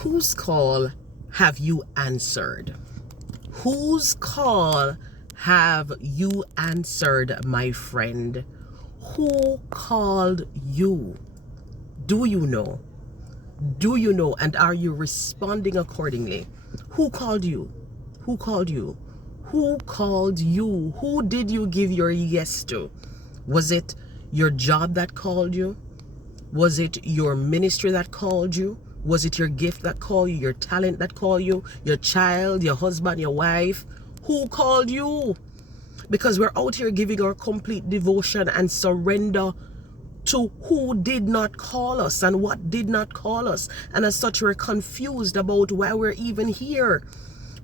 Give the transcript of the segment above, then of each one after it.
Whose call have you answered? Whose call have you answered, my friend? Who called you? Do you know? Do you know? And are you responding accordingly? Who called you? Who called you? Who called you? Who did you give your yes to? Was it your job that called you? Was it your ministry that called you? Was it your gift that called you? Your talent that called you? Your child, your husband, your wife? Who called you? Because we're out here giving our complete devotion and surrender to who did not call us and what did not call us. And as such, we're confused about why we're even here.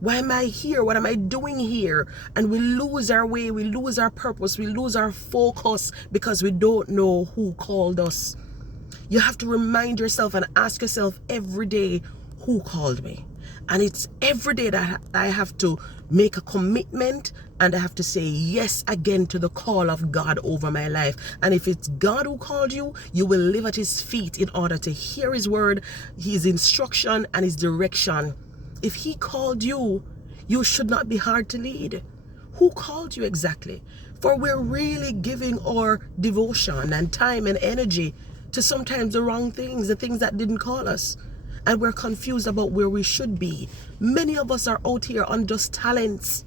Why am I here? What am I doing here? And we lose our way, we lose our purpose, we lose our focus because we don't know who called us. You have to remind yourself and ask yourself every day, who called me? And it's every day that I have to make a commitment and I have to say yes again to the call of God over my life. And if it's God who called you, you will live at his feet in order to hear his word, his instruction and his direction. If he called you, you should not be hard to lead. Who called you exactly? For we're really giving our devotion and time and energy to sometimes the wrong things, the things that didn't call us. And we're confused about where we should be. Many of us are out here on just talents.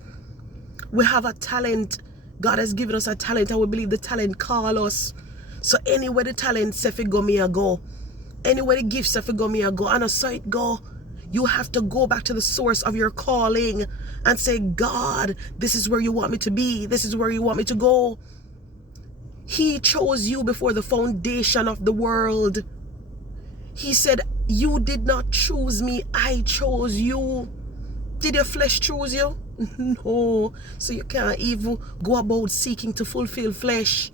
We have a talent. God has given us a talent and we believe the talent call us. So anywhere the talent say fi go, me a go. Anywhere the gift say fi go, me a go. And so it go. You have to go back to the source of your calling and say, God, this is where you want me to be. This is where you want me to go. He chose you before the foundation of the world. He said, you did not choose me, I chose you. Did your flesh choose you? No. So you can't even go about seeking to fulfill flesh.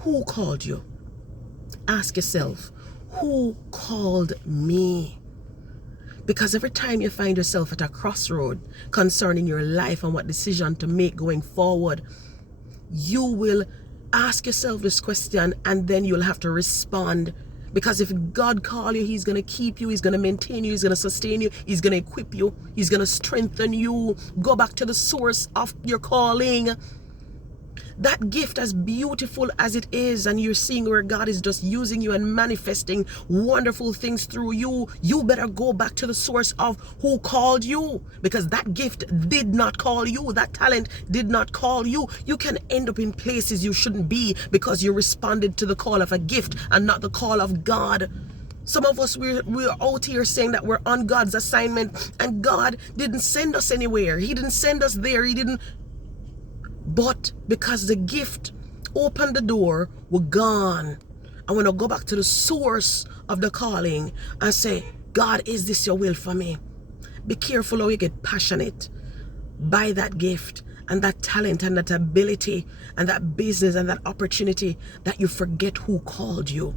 Who called you? Ask yourself, who called me? Because every time you find yourself at a crossroad concerning your life and what decision to make going forward, you will ask yourself this question and then you'll have to respond. Because if God called you, he's going to keep you, he's going to maintain you, he's going to sustain you, he's going to equip you, he's going to strengthen you. Go back to the source of your calling. That gift, as beautiful as it is, and you're seeing where God is just using you and manifesting wonderful things through you, you better go back to the source of who called you, because that gift did not call you. That talent did not call you. You can end up in places you shouldn't be because you responded to the call of a gift and not the call of God. Some of us, we're out here saying that we're on God's assignment and God didn't send us anywhere. He didn't send us there. He didn't. But because the gift opened the door, we're gone. I want to go back to the source of the calling and say, God, is this your will for me? Be careful how you get passionate by that gift and that talent and that ability and that business and that opportunity that you forget who called you.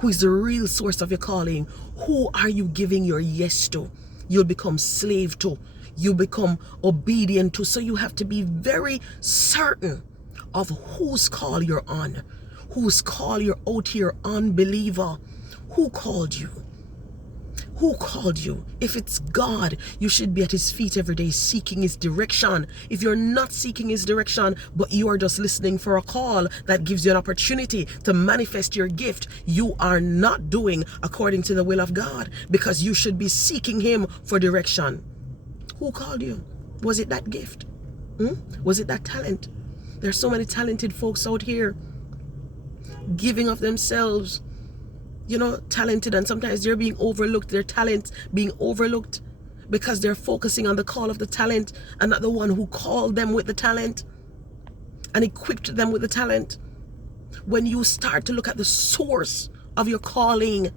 Who is the real source of your calling? Who are you giving your yes to? You'll become slave to. You become obedient to. So you have to be very certain of whose call you're on, whose call you're out here, unbeliever. Who called you? Who called you? If it's God, you should be at his feet every day seeking his direction. If you're not seeking his direction, but you are just listening for a call that gives you an opportunity to manifest your gift, you are not doing according to the will of God, because you should be seeking him for direction. Who called you? Was it that gift? Was it that talent? There's so many talented folks out here giving of themselves, talented, and sometimes they're being overlooked, their talent being overlooked because they're focusing on the call of the talent and not the one who called them with the talent and equipped them with the talent. When you start to look at the source of your calling,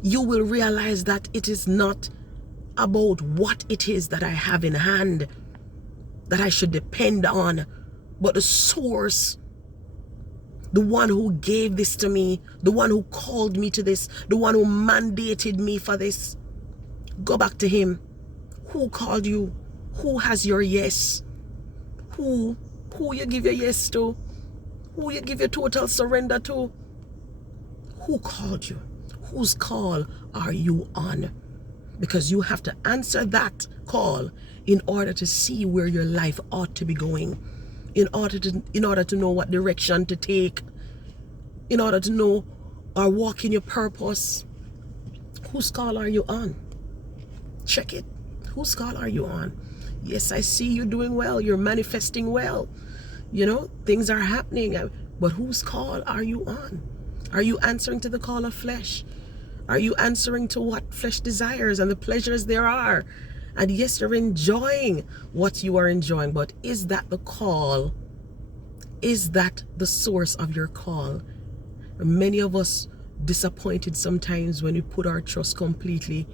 you will realize that it is not about what it is that I have in hand that I should depend on, but the source, the one who gave this to me, the one who called me to this, the one who mandated me for this. Go back to him. Who called you? Who has your yes? Who you give your yes to? Who you give your total surrender to? Who called you? Whose call are you on? Because you have to answer that call in order to see where your life ought to be going, in order to know what direction to take, in order to know or walk in your purpose. Whose call are you on? Check it. Whose call are you on? Yes, I see you doing well. You're manifesting well. You know, things are happening. But whose call are you on? Are you answering to the call of flesh? Are you answering to what flesh desires and the pleasures there are? And yes, you're enjoying what you are enjoying, but is that the call? Is that the source of your call? Many of us disappointed sometimes when we put our trust completely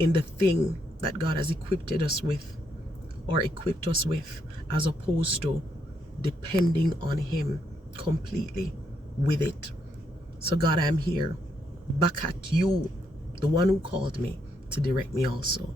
in the thing that God has equipped us with, as opposed to depending on Him completely with it. So God, I'm here back at you, the one who called me, to direct me also.